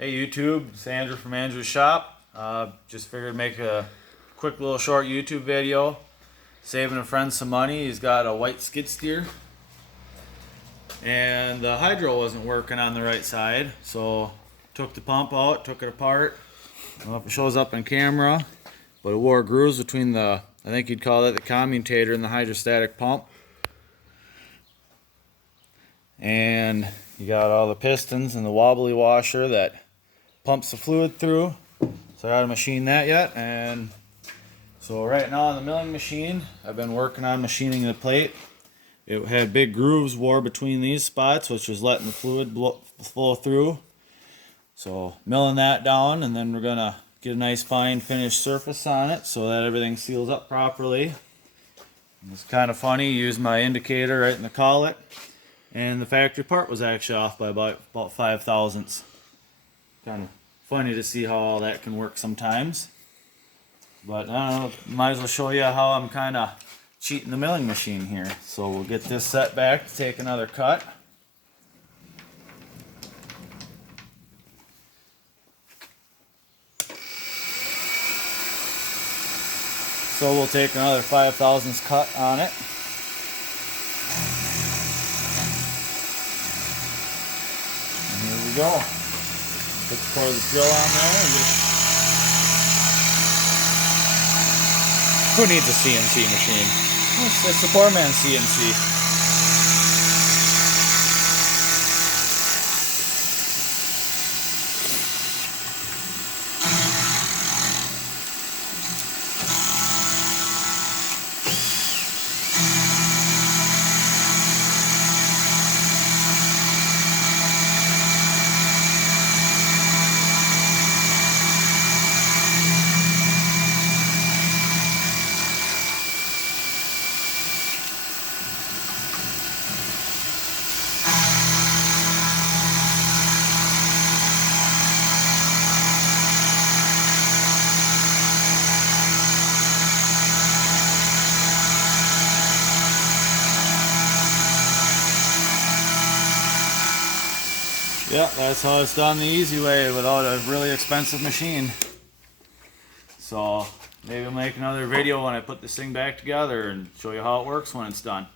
Hey YouTube, it's Andrew from Andrew's shop. Just figured to make a quick little short YouTube video. Saving a friend some money. He's got a white skid steer. And the hydro wasn't working on the right side. So took the pump out, took it apart. I don't know if it shows up on camera, but it wore grooves between the, I think you'd call it the commutator and the hydrostatic pump. And you got all the pistons and the wobbly washer that pumps the fluid through. So I gotta machine that yet. And so right now on the milling machine, I've been working on machining the plate. It had big grooves wore between these spots, which was letting the fluid flow through. So milling that down, and then we're gonna get a nice fine finished surface on it so that everything seals up properly. And it's kind of funny, use my indicator right in the collet, and the factory part was actually off by about 5 thousandths. Kind of funny to see how all that can work sometimes. But I don't know, might as well show you how I'm kind of cheating the milling machine here. So we'll get this set back to take another cut. So we'll take another 5 thousandths cut on it. And here we go. Put the cordless drill on there and just... Who needs a CNC machine? It's the poor man's CNC. Yeah, that's how it's done the easy way without a really expensive machine. So maybe I'll make another video when I put this thing back together and show you how it works when it's done.